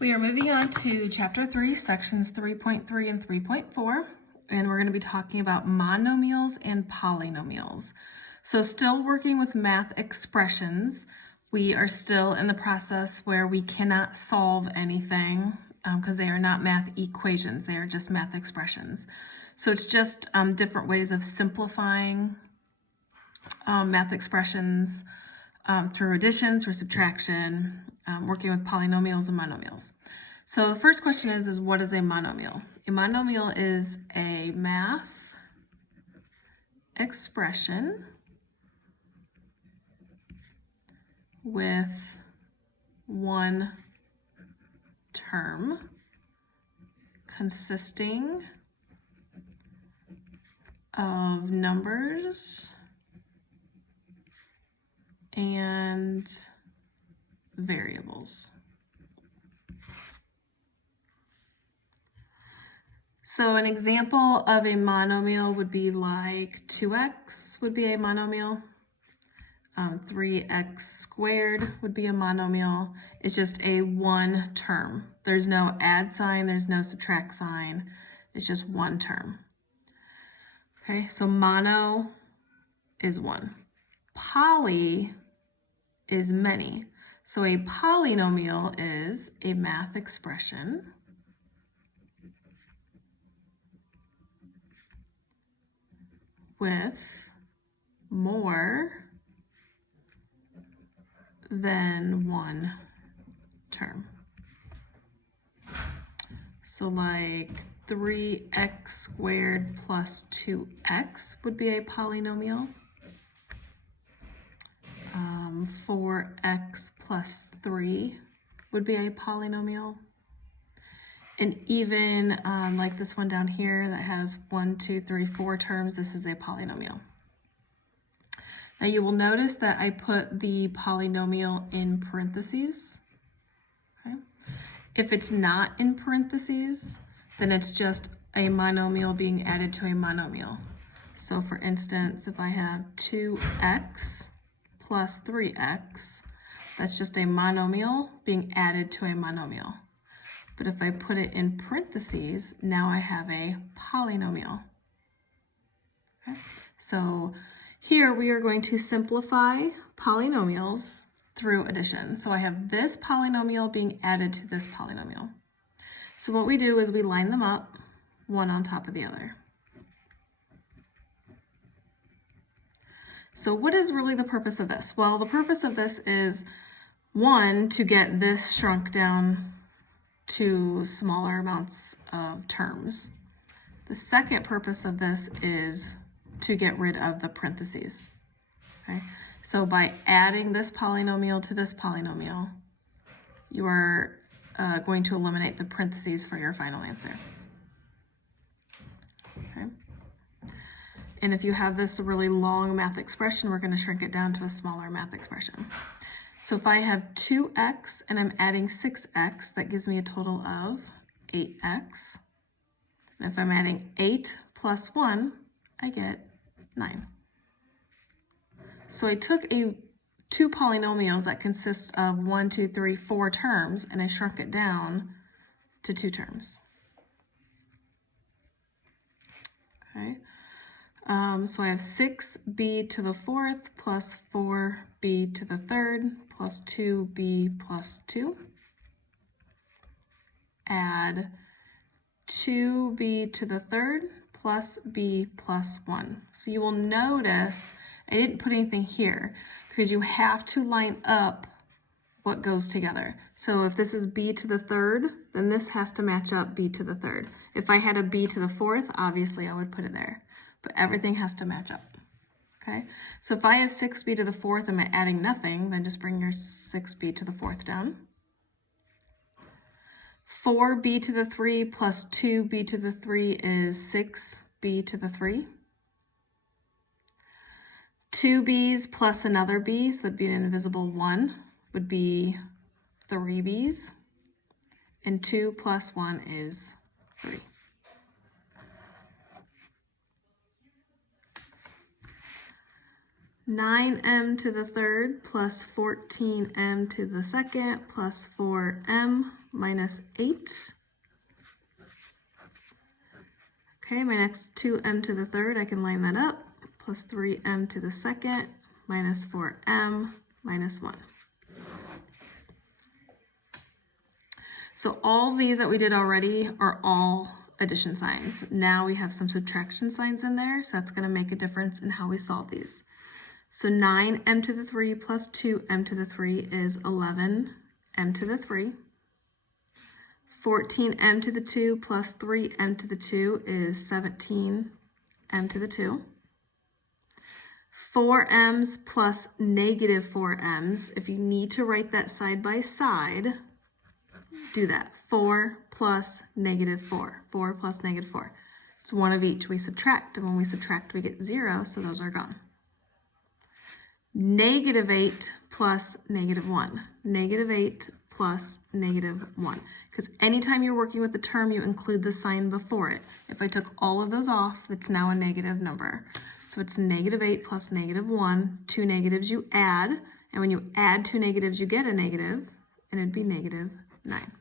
We are moving on to Chapter 3, Sections 3.3 and 3.4, and we're going to be talking about monomials and polynomials. So still working with math expressions, we are still in the process where we cannot solve anything because they are not math equations, they are just math expressions. So it's just different ways of simplifying math expressions through addition, through subtraction, working with polynomials and monomials. So the first question is what is a monomial? A monomial is a math expression with one term consisting of numbers and variables. So an example of a monomial would be like 2x would be a monomial. 3x squared would be a monomial. It's just a one term. There's no add sign, there's no subtract sign. It's just one term. Okay, so mono is one. Poly is many. So a polynomial is a math expression with more than one term. So like 3x squared plus 2x would be a polynomial. 4x plus 3 would be a polynomial. And even like this one down here that has 1, 2, 3, 4 terms, this is a polynomial. Now you will notice that I put the polynomial in parentheses. Okay. If it's not in parentheses, then it's just a monomial being added to a monomial. So for instance, if I have 2x plus 3x, that's just a monomial being added to a monomial. But if I put it in parentheses, now I have a polynomial. Okay. So here we are going to simplify polynomials through addition. So I have this polynomial being added to this polynomial. So what we do is we line them up, one on top of the other. So what is really the purpose of this? Well, the purpose of this is, one, to get this shrunk down to smaller amounts of terms. The second purpose of this is to get rid of the parentheses. Okay? So by adding this polynomial to this polynomial, you are going to eliminate the parentheses for your final answer. Okay? And if you have this really long math expression, we're going to shrink it down to a smaller math expression. So if I have 2x and I'm adding 6x, that gives me a total of 8x. And if I'm adding 8 plus 1, I get 9. So I took two polynomials that consists of 1, 2, 3, 4 terms, and I shrunk it down to 2 terms. Okay. So I have 6b to the 4th plus 4b to the 3rd plus 2b plus 2. Add 2b to the 3rd plus b plus 1. So you will notice I didn't put anything here because you have to line up what goes together. So if this is b to the 3rd, then this has to match up b to the 3rd. If I had a b to the 4th, obviously I would put it there. But everything has to match up. Okay, so if I have 6b to the 4th and I'm adding nothing, then just bring your 6b to the 4th down. 4b to the 3 plus 2b to the 3 is 6b to the 3. 2b's plus another b, so that'd be an invisible 1, would be 3b's. And 2 plus 1 is 3. 9m to the third plus 14m to the second plus 4m minus 8. Okay, my next 2m to the third, I can line that up, plus 3m to the second minus 4m minus 1. So all these that we did already are all addition signs. Now we have some subtraction signs in there, so that's going to make a difference in how we solve these. So 9m to the 3 plus 2m to the 3 is 11m to the 3. 14m to the 2 plus 3m to the 2 is 17m to the 2. 4m's plus negative 4m's, if you need to write that side by side, do that. 4 plus negative 4. 4 plus negative 4. It's one of each. We subtract, and when we subtract, we get 0, so those are gone. Negative 8 plus negative 1. Negative 8 plus negative 1. Because anytime you're working with the term, you include the sign before it. If I took all of those off, it's now a negative number. So it's negative 8 plus negative 1. Two negatives you add, and when you add two negatives, you get a negative, and it'd be negative 9.